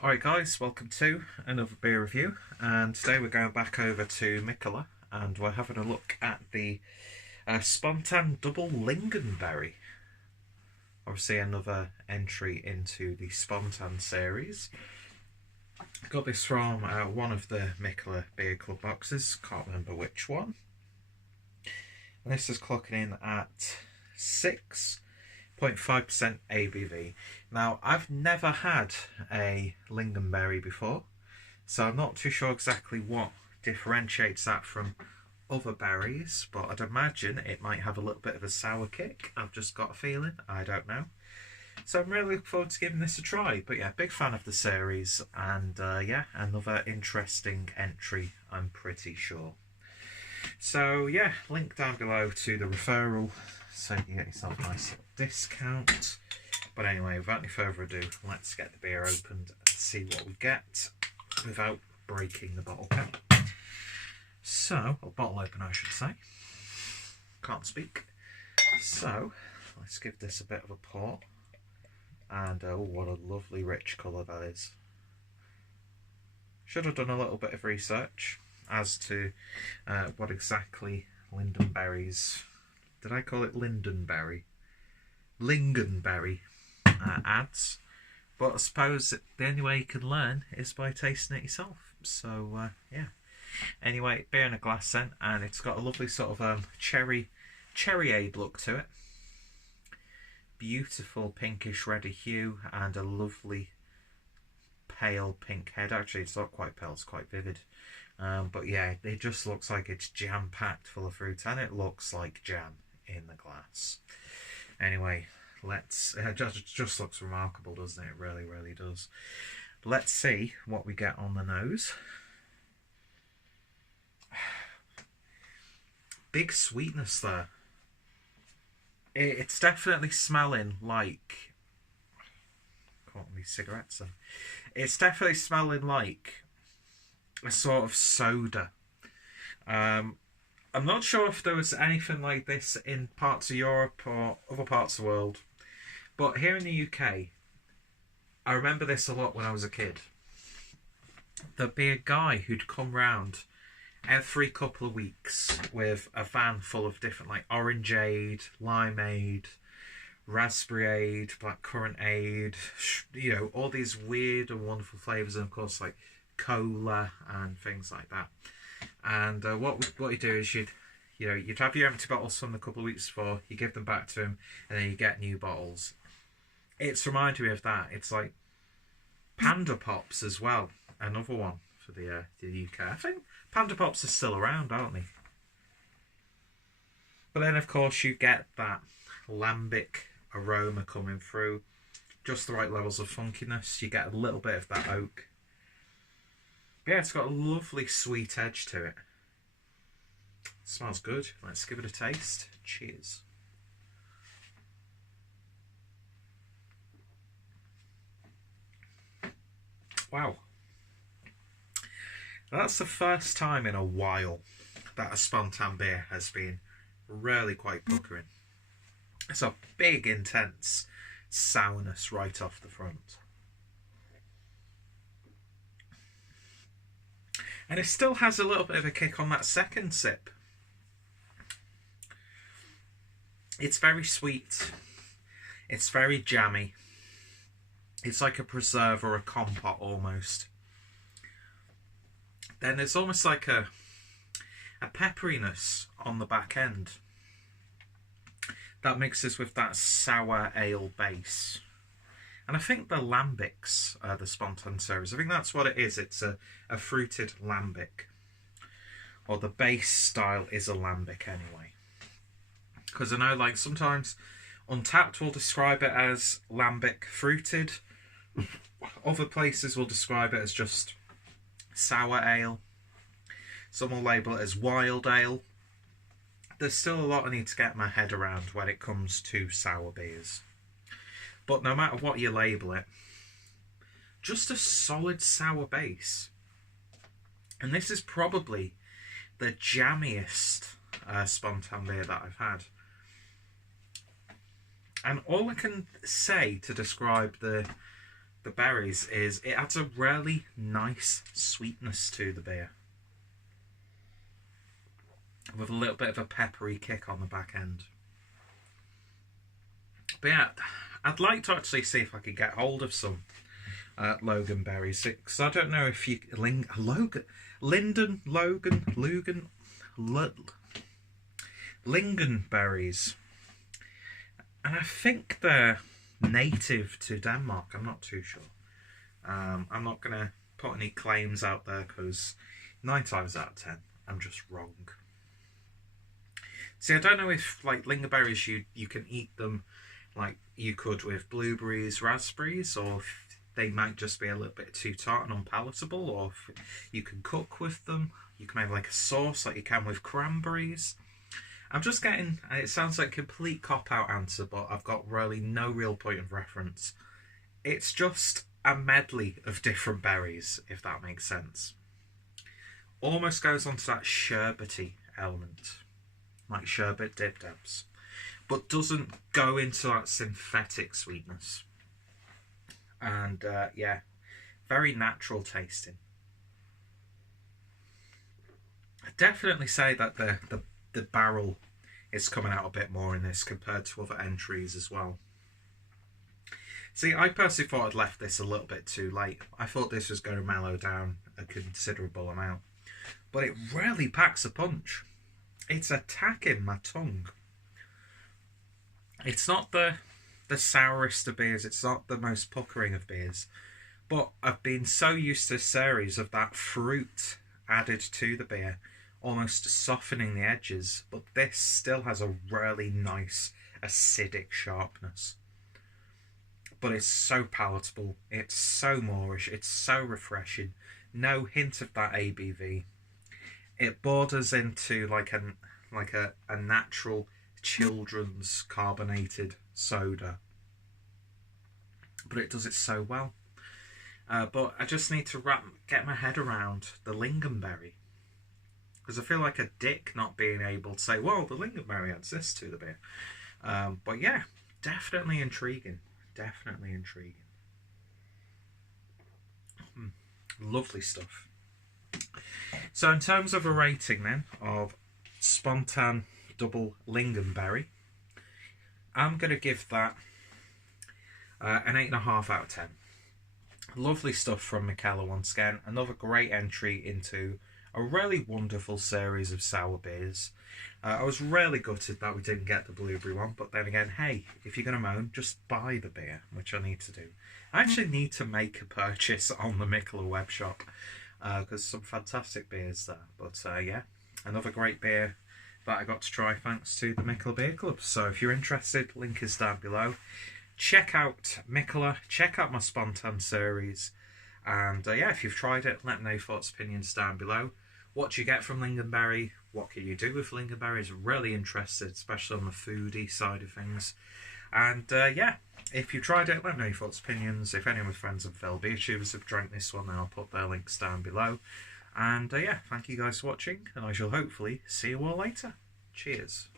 Alright guys, welcome to another beer review, and today we're going back over to Mikkeller and we're having a look at the Spontan Double Lingonberry. Obviously another entry into the Spontan series. Got this from one of the Mikkeller Beer Club boxes, can't remember which one. And this is clocking in at 6.5% ABV. Now, I've never had a lingonberry before, so I'm not too sure exactly what differentiates that from other berries, but I'd imagine it might have a little bit of a sour kick. I've just got a feeling, I don't know. So I'm really looking forward to giving this a try. But yeah, big fan of the series, and yeah, another interesting entry, I'm pretty sure. So yeah, link down below to the referral so you can get yourself a nice discount. But anyway, without any further ado, let's get the beer opened and see what we get without breaking the bottle cap. So, or bottle opener I should say. Can't speak. So, let's give this a bit of a pour. And oh, what a lovely rich colour that is. Should have done a little bit of research as to what exactly lingonberries, did I call it lingonberry? Lingonberry adds, but I suppose the only way you can learn is by tasting it yourself. So yeah. Anyway, beer in a glass scent, and it's got a lovely sort of cherryade look to it. Beautiful pinkish reddy hue and a lovely pale pink head. Actually, it's not quite pale; it's quite vivid. But yeah, it just looks like it's jam-packed full of fruit, and it looks like jam in the glass. Anyway, let's. It just looks remarkable, doesn't it? It really, really does. Let's see what we get on the nose. Big sweetness there. It's definitely smelling like. Caught these cigarettes then. It's definitely smelling like a sort of soda. I'm not sure if there was anything like this in parts of Europe or other parts of the world, but here in the UK, I remember this a lot when I was a kid. There'd be a guy who'd come round every couple of weeks with a van full of different, like orangeade, limeade, raspberryade, blackcurrantade, you know, all these weird and wonderful flavours, and of course like cola and things like that. And what you do is you'd have your empty bottles from a couple of weeks before, you give them back to him, and then you get new bottles. It's reminded me of that. It's like Panda Pops as well, another one for the UK. I think Panda Pops are still around, aren't they? But then of course you get that lambic aroma coming through, just the right levels of funkiness. You get a little bit of that oak. Yeah, it's got a lovely sweet edge to it. Smells good. Let's give it a taste. Cheers. Wow. That's the first time in a while that a Spontan beer has been really quite puckering. It's a big, intense sourness right off the front. And it still has a little bit of a kick on that second sip. It's very sweet. It's very jammy. It's like a preserve or a compote almost. Then there's almost like a pepperiness on the back end that mixes with that sour ale base. And I think the lambics are the Spontan series. I think that's what it is. It's a fruited lambic. Or the base style is a lambic anyway. Because I know like sometimes Untapped will describe it as lambic fruited. Other places will describe it as just sour ale. Some will label it as wild ale. There's still a lot I need to get my head around when it comes to sour beers. But no matter what you label it, just a solid sour base. And this is probably the jammiest Spontan beer that I've had. And all I can say to describe the the berries is it adds a really nice sweetness to the beer, with a little bit of a peppery kick on the back end. But yeah, I'd like to actually see if I could get hold of some Loganberries, because I don't know if you Lingonberries, and I think they're native to Denmark. I'm not too sure. I'm not gonna put any claims out there, because 9 times out of 10 I'm just wrong. See, I don't know if like lingonberries you can eat them like you could with blueberries, raspberries, or if they might just be a little bit too tart and unpalatable, or if you can cook with them. You can make like a sauce like you can with cranberries. I'm just getting, it sounds like a complete cop-out answer, but I've got really no real point of reference. It's just a medley of different berries, if that makes sense. Almost goes on to that sherbety element, like sherbet dip dabs, but doesn't go into that synthetic sweetness. And yeah, very natural tasting. I'd definitely say that the barrel is coming out a bit more in this compared to other entries as well. See, I personally thought I'd left this a little bit too late. I thought this was going to mellow down a considerable amount, but it really packs a punch. It's attacking my tongue. It's not the sourest of beers, it's not the most puckering of beers, but I've been so used to a series of that fruit added to the beer, almost softening the edges, but this still has a really nice acidic sharpness. But it's so palatable, it's so moorish, it's so refreshing. No hint of that ABV. It borders into like a natural children's carbonated soda, but it does it so well. But I just need to get my head around the lingonberry, because I feel like a dick not being able to say, well, the lingonberry adds this to the beer. But yeah, definitely intriguing. Definitely intriguing. Lovely stuff. So in terms of a rating then of Spontan Double Lingonberry, I'm going to give that an 8.5 out of 10. Lovely stuff from Mikkeller once again. Another great entry into a really wonderful series of sour beers. I was really gutted that we didn't get the blueberry one, but then again, hey, if you're going to moan, just buy the beer, which I need to do. I actually need to make a purchase on the Mikkeller web shop, because some fantastic beers there. But yeah, another great beer that I got to try thanks to the Mikkeller Beer Club. So if you're interested, link is down below. Check out Mikkeller, check out my Spontan series, and yeah, if you've tried it, let me know your thoughts, opinions down below. What do you get from lingonberry? What can you do with lingonberries? Really interested, especially on the foodie side of things. And yeah, if you tried it, let me know your thoughts, opinions. If any of my friends and fellow beer tubers have drank this one, then I'll put their links down below. And yeah, thank you guys for watching, and I shall hopefully see you all later. Cheers.